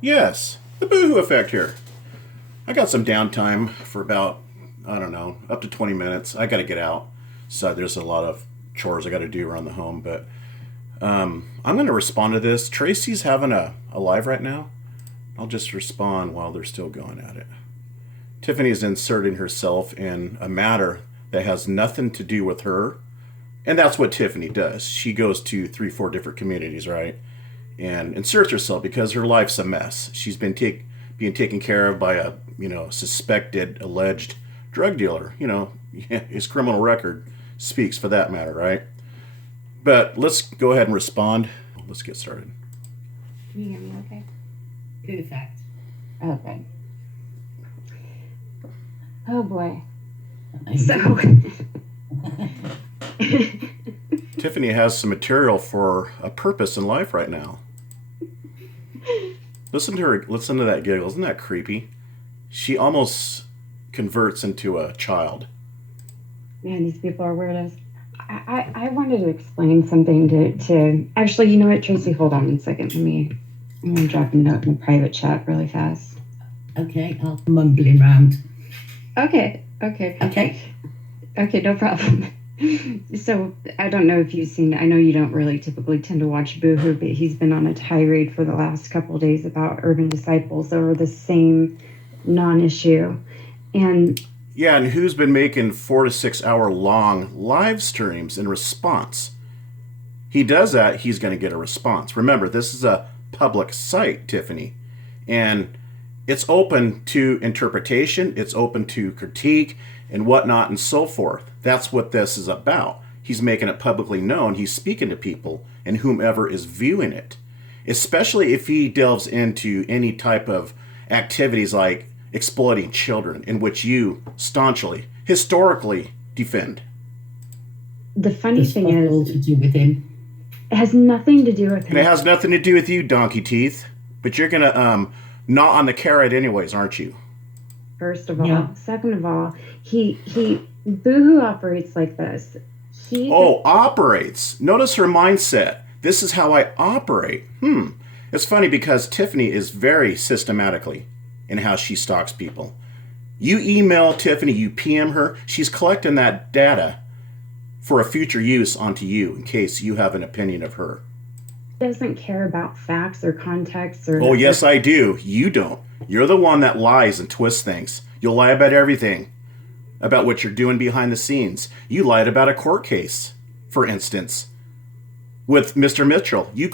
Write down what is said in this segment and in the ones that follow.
Yes, the Boohoo Effect here. I got some downtime for about, I don't know, up to 20 minutes. I got to get out. So there's a lot of chores I got to do around the home. But I'm going to respond to this. Tracy's having a live right now. I'll just respond while they're still going at it. Tiffany is inserting herself in a matter that has nothing to do with her. And that's what Tiffany does. She goes to 3, 4 different communities, right? And inserts herself because her life's a mess. She's been being taken care of by a suspected alleged drug dealer. His criminal record speaks for that matter, right? But let's go ahead and respond. Let's get started. Can you hear me okay? Perfect. Okay. Oh boy. So Tiffany has some material for a purpose in life right now. Listen to her. Listen to that giggle. Isn't that creepy? She almost converts into a child. Man, these people are weirdos. I wanted to explain something to actually, you know what, Tracy, hold on 1 second. I'm gonna drop a note in the private chat really fast. okay, I'll mumbling round. Okay, no problem. So I don't know if you've seen, I know you don't really typically tend to watch Boohoo, but he's been on a tirade for the last couple of days about urban disciples over the same non-issue. And yeah, and who's been making 4 to 6 hour long live streams in response? He does that, he's going to get a response. Remember, this is a public site, Tiffany, and it's open to interpretation, it's open to critique and whatnot and so forth. That's what this is about. He's making it publicly known. He's speaking to people and whomever is viewing it, especially if he delves into any type of activities like exploiting children, in which you staunchly, historically defend. the funny thing is, To do with him. it has nothing to do with And it him. has nothing to do with you, donkey teeth. But you're gonna gnaw on the carrot anyways, aren't you? First of all, Yeah. second of all, he Boohoo operates like this. He Operates. Notice her mindset. This is how I operate. It's funny because Tiffany is very systematically in how she stalks people. You email Tiffany, you PM her, she's collecting that data for a future use onto you in case you have an opinion of her. doesn't care about facts or context or. Oh, yes, I do. You don't. You're the one that lies and twists things. You'll lie about everything, about what you're doing behind the scenes. You lied about a court case, for instance, with Mr. Mitchell. You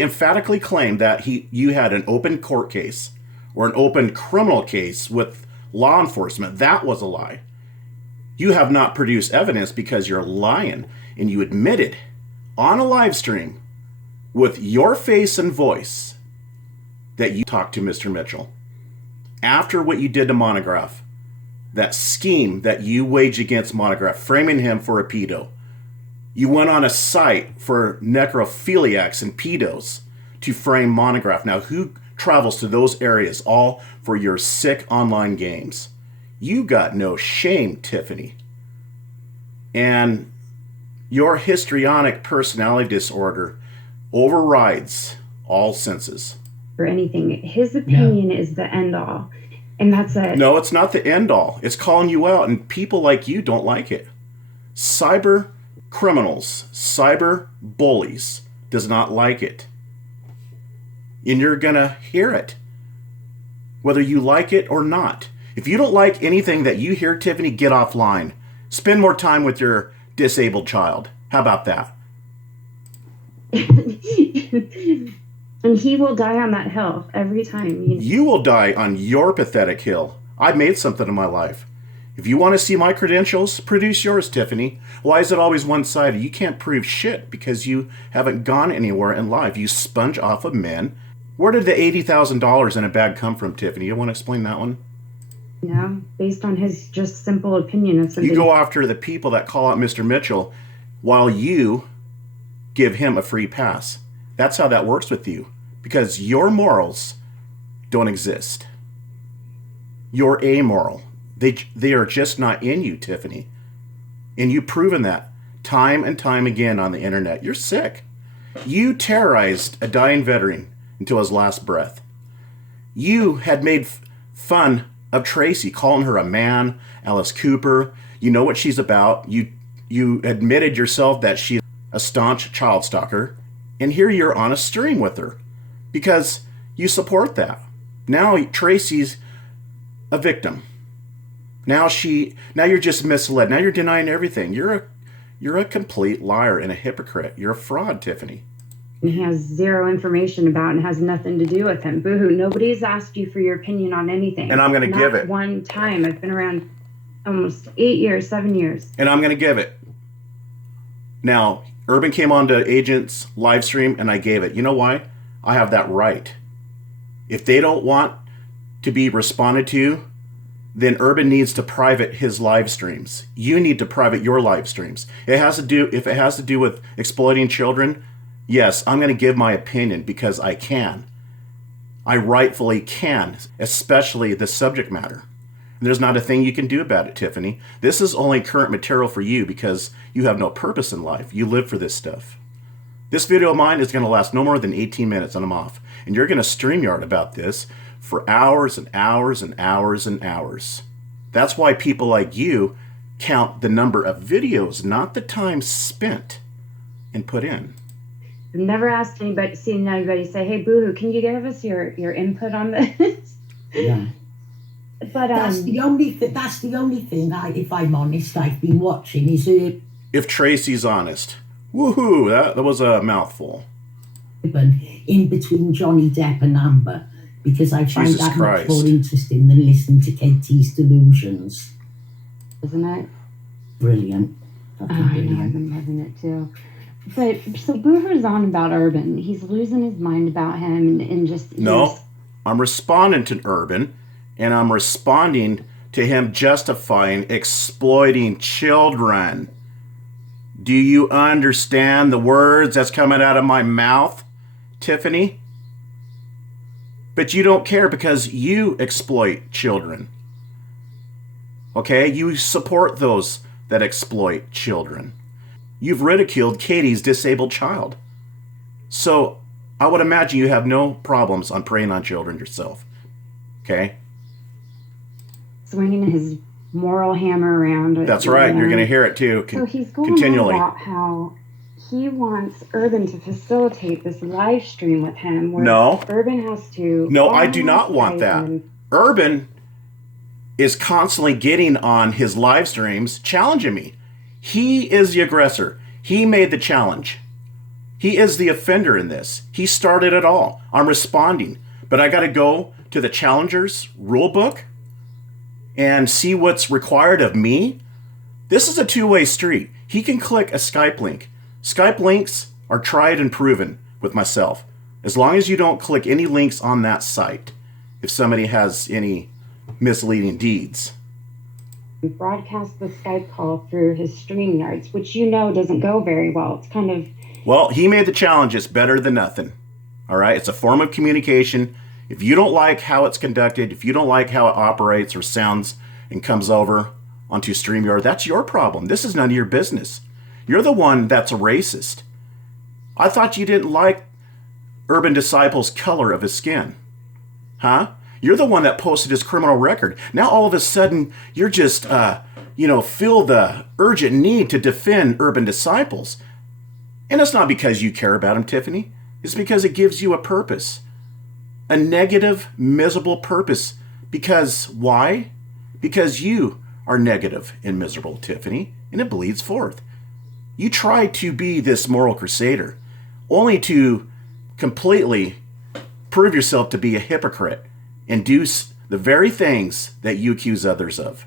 emphatically claimed that you had an open court case or an open criminal case with law enforcement. That was a lie. You have not produced evidence because you're lying, and you admitted on a live stream with your face and voice that you talked to Mr. Mitchell. After what you did to Monograph, that scheme that you waged against Monograph, framing him for a pedo, you went on a site for necrophiliacs and pedos to frame Monograph. Now, who travels to those areas all for your sick online games? You got no shame, Tiffany. And your histrionic personality disorder overrides all senses. or anything. His opinion is the end all. And that's it. No, it's not the end all. It's calling you out, and people like you don't like it. Cyber criminals, cyber bullies does not like it. And you're going to hear it, whether you like it or not. If you don't like anything that you hear, Tiffany, get offline. Spend more time with your disabled child. How about that? And he will die on that hill every time. You will die on your pathetic hill. I've made something of my life. If you want to see my credentials, produce yours, Tiffany. Why is it always one-sided? You can't prove shit because you haven't gone anywhere in life. You sponge off of men. Where did the $80,000 in a bag come from, Tiffany? You want to explain that one? Based on his just simple opinion of something. You go after the people that call out Mr. Mitchell while you give him a free pass. That's how that works with you. Because your morals don't exist. You're amoral. They are just not in you, Tiffany. And you've proven that time and time again on the internet. You're sick. You terrorized a dying veteran until his last breath. You had made fun of Tracy, calling her a man, Alice Cooper. You know what she's about. You admitted yourself that she's a staunch child stalker, and here you're on a stream with her because you support that. Now Tracy's a victim. Now you're just misled. Now you're denying everything. You're a complete liar and a hypocrite. You're a fraud, Tiffany. He has zero information about and has nothing to do with him. Boohoo. Nobody's asked you for your opinion on anything. And I'm going to give it. One time. I've been around almost 8 years, 7 years. And I'm going to give it. Now, Urban came on to Agent's live stream and I gave it. You know why? I have that right. If they don't want to be responded to, then Urban needs to private his live streams. You need to private your live streams. If it has to do with exploiting children, yes, I'm going to give my opinion because I can. I rightfully can, especially the subject matter. And there's not a thing you can do about it, Tiffany. This is only current material for you because you have no purpose in life. You live for this stuff. This video of mine is going to last no more than 18 minutes and I'm off. And you're going to StreamYard about this for hours and hours and hours and hours. That's why people like you count the number of videos, not the time spent and put in. I've never asked anybody, seen anybody say, "Hey, Boohoo, can you give us your input on this?" Yeah. But that's the only thing. If I'm honest, I've been watching is if Tracy's honest, woohoo! That was a mouthful. In between Johnny Depp and Amber, because I find Jesus that Christ. much more interesting than listening to Katie's delusions. Isn't it? Brilliant. I know, I've been loving it too. But so Boohoo's on about Urban. He's losing his mind about him and just No, I'm responding to Urban, and I'm responding to him justifying exploiting children. Do you understand the words that's coming out of my mouth, Tiffany? But you don't care because you exploit children. Okay? You support those that exploit children. You've ridiculed Katie's disabled child. So I would imagine you have no problems on preying on children yourself. Okay? swinging his moral hammer around. That's right. You're going to hear it too. So he's going continually on about how he wants Urban to facilitate this live stream with him. Where No. Urban has to. No, I do not want that. Urban is constantly getting on his live streams, challenging me. He is the aggressor. He made the challenge. He is the offender in this. He started it all. I'm responding. But I got to go to the challenger's rule book and see what's required of me. This is a two-way street. He can click a Skype link. Skype links are tried and proven with myself. As long as you don't click any links on that site, if somebody has any misleading deeds. Broadcast the Skype call through his StreamYards, which you know doesn't go very well. It's kind of... Well, he made the challenge. It's better than nothing. All right? It's a form of communication. If you don't like how it's conducted, if you don't like how it operates or sounds and comes over onto StreamYard, that's your problem. This is none of your business. You're the one that's a racist. I thought you didn't like Urban Disciple's color of his skin. Huh? You're the one that posted his criminal record. Now all of a sudden, you're just, feel the urgent need to defend Urban Disciples. And it's not because you care about him, Tiffany. It's because it gives you a purpose. A negative, miserable purpose. Because why? Because you are negative and miserable, Tiffany, and it bleeds forth. You try to be this moral crusader, only to completely prove yourself to be a hypocrite and do the very things that you accuse others of.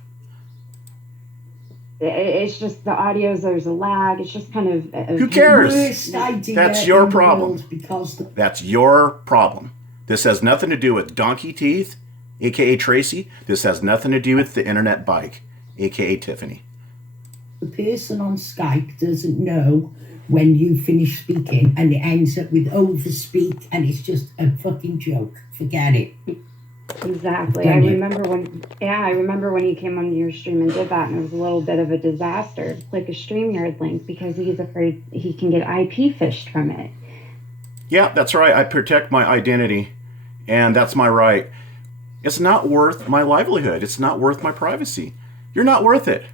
It's just the audios, there's a lag. It's just kind of... Who cares? That's your problem. Because That's your problem. This has nothing to do with Donkey Teeth, a.k.a. Tracy. This has nothing to do with the internet bike, a.k.a. Tiffany. the person on Skype doesn't know when you finish speaking, and it ends up with overspeak, and it's just a fucking joke. Forget it. Exactly. I remember when he came on your stream and did that, and it was a little bit of a disaster. Like a StreamYard link, because he's afraid he can get IP fished from it. Yeah, that's right. I protect my identity, and that's my right. It's not worth my livelihood. It's not worth my privacy. You're not worth it.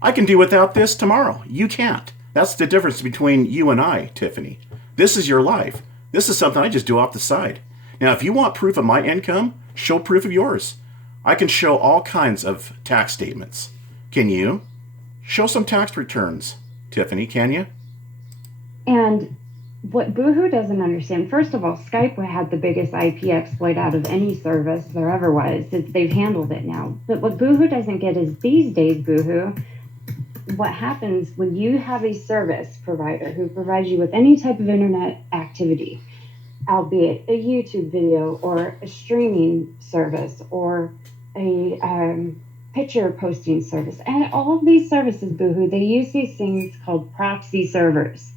I can do without this tomorrow. You can't. That's the difference between you and I, Tiffany. This is your life. This is something I just do off the side. Now, if you want proof of my income, show proof of yours. I can show all kinds of tax statements. Can you? Show some tax returns, Tiffany, can you? And what Boohoo doesn't understand, first of all, Skype had the biggest IP exploit out of any service there ever was. They've handled it now. But what Boohoo doesn't get is these days, Boohoo, what happens when you have a service provider who provides you with any type of internet activity, albeit a YouTube video or a streaming service or a picture posting service, and all of these services, Boohoo, they use these things called proxy servers.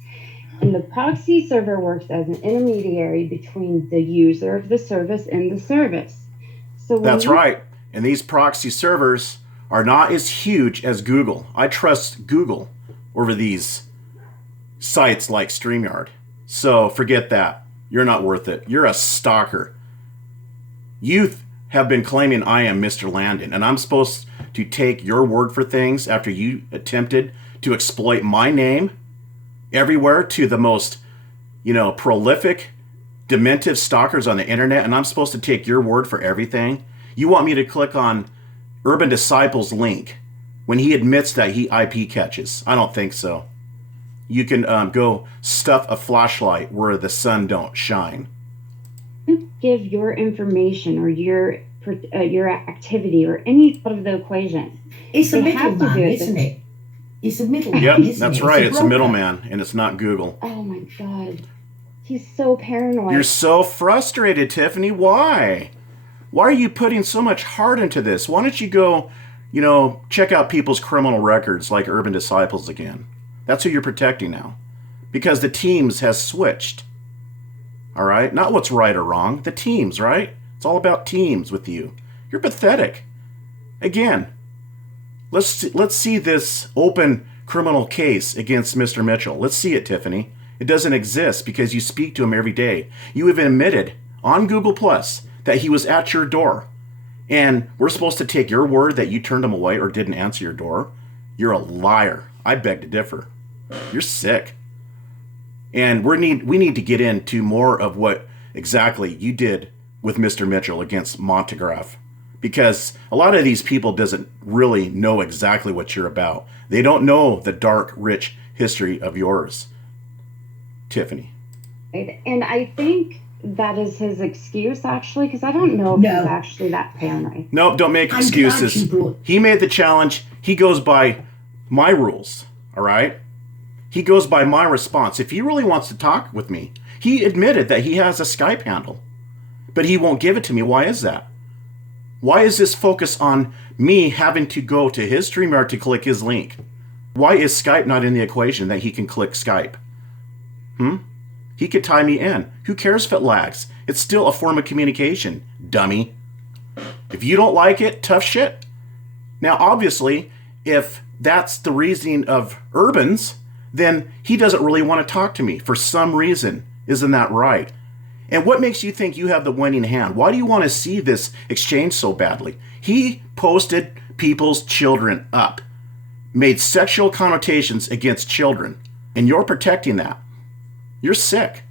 And the proxy server works as an intermediary between the user of the service and the service. So that's right. And these proxy servers are not as huge as Google. I trust Google over these sites like StreamYard. So forget that. You're not worth it. You're a stalker. You have been claiming I am Mr. Landon, and I'm supposed to take your word for things after you attempted to exploit my name everywhere to the most, prolific, dementive stalkers on the internet, and I'm supposed to take your word for everything? You want me to click on Urban Disciples' link when he admits that he IP catches? I don't think so. You can go stuff a flashlight where the sun don't shine. Give your information or your activity or any part of the equation. It's a middleman, isn't it? It's a middleman. Yep, that's right. It's a middleman, and it's not Google. Oh my God. He's so paranoid. You're so frustrated, Tiffany. Why? Why are you putting so much heart into this? Why don't you go, check out people's criminal records like Urban Disciples again? That's who you're protecting now. Because the teams has switched. All right? Not what's right or wrong. The teams, right? It's all about teams with you. You're pathetic. Again, let's see this open criminal case against Mr. Mitchell. Let's see it, Tiffany. It doesn't exist because you speak to him every day. You have admitted on Google Plus that he was at your door. And we're supposed to take your word that you turned him away or didn't answer your door? You're a liar. I beg to differ. You're sick. And we need to get into more of what exactly you did with Mr. Mitchell against Montegraph. Because a lot of these people doesn't really know exactly what you're about. They don't know the dark, rich history of yours, Tiffany. And I think that is his excuse, actually, because I don't know if he's actually that paranoid. Nope, don't make excuses. He made the challenge. He goes by my rules, all right? He goes by my response. If he really wants to talk with me, he admitted that he has a Skype handle, but he won't give it to me. Why is that? Why is this focus on me having to go to his StreamYard to click his link? Why is Skype not in the equation that he can click Skype? He could tie me in. Who cares if it lags? It's still a form of communication, dummy. If you don't like it, tough shit. Now, obviously, if that's the reasoning of Urban's, then he doesn't really want to talk to me for some reason. Isn't that right? And what makes you think you have the winning hand? Why do you want to see this exchange so badly? He posted people's children up, made sexual connotations against children, and you're protecting that. You're sick.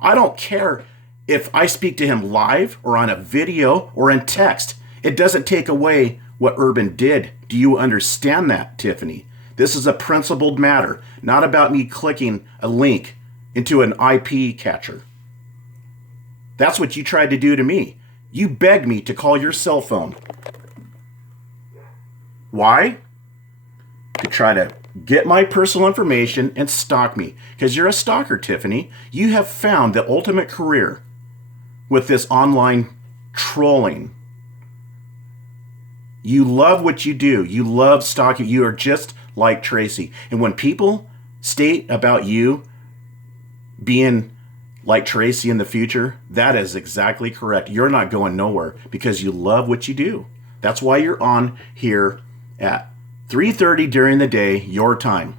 I don't care if I speak to him live or on a video or in text. It doesn't take away what Urban did. Do you understand that, Tiffany? This is a principled matter, not about me clicking a link into an IP catcher. That's what you tried to do to me. You begged me to call your cell phone. Why? To try to get my personal information and stalk me. Because you're a stalker, Tiffany. You have found the ultimate career with this online trolling. You love what you do. You love stalking. You are just like Tracy. And when people state about you being like Tracy in the future, that is exactly correct. You're not going nowhere because you love what you do. That's why you're on here at 3:30 during the day, your time,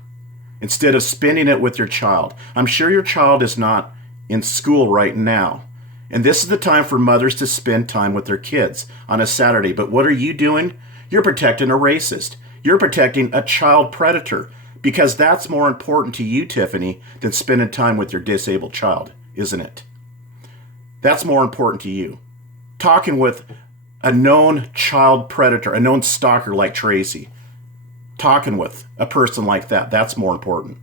instead of spending it with your child. I'm sure your child is not in school right now. And this is the time for mothers to spend time with their kids on a Saturday. But what are you doing? You're protecting a racist. You're protecting a child predator, because that's more important to you, Tiffany, than spending time with your disabled child, isn't it? That's more important to you. Talking with a known child predator, a known stalker like Tracy, talking with a person like that, that's more important.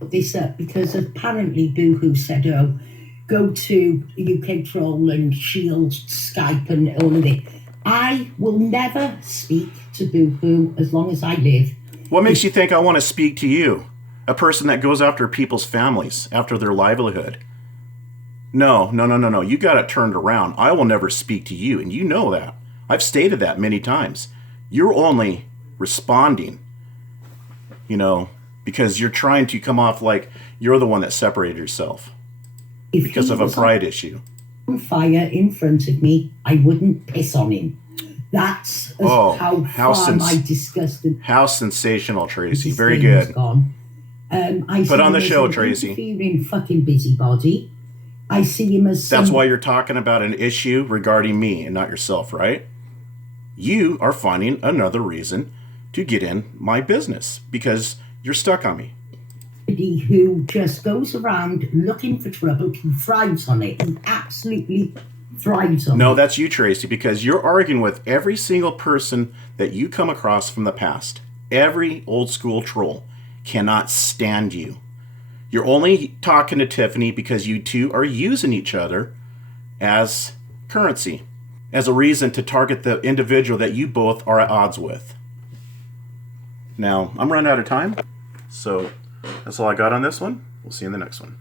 This up because apparently Boohoo said, oh, go to UK Troll and Shield, Skype and all of it. I will never speak to Boohoo as long as I live. What makes you think I want to speak to you? A person that goes after people's families, after their livelihood. No. You got it turned around. I will never speak to you, and you know that. I've stated that many times. You're only responding, because you're trying to come off like you're the one that separated yourself because of a pride issue. On fire in front of me, I wouldn't piss on him. That's how far my disgust and how sensational, Tracy. Very good. Gone. I put on the show, Tracy. Interfering fucking busybody. I see him as that's why you're talking about an issue regarding me and not yourself, right? You are finding another reason to get in my business because you're stuck on me. Who just goes around looking for trouble. He thrives on it. He absolutely thrives on it. No, that's you, Tracy, because you're arguing with every single person that you come across from the past. Every old school troll cannot stand you. You're only talking to Tiffany because you two are using each other as currency, as a reason to target the individual that you both are at odds with. Now, I'm running out of time, so that's all I got on this one. We'll see you in the next one.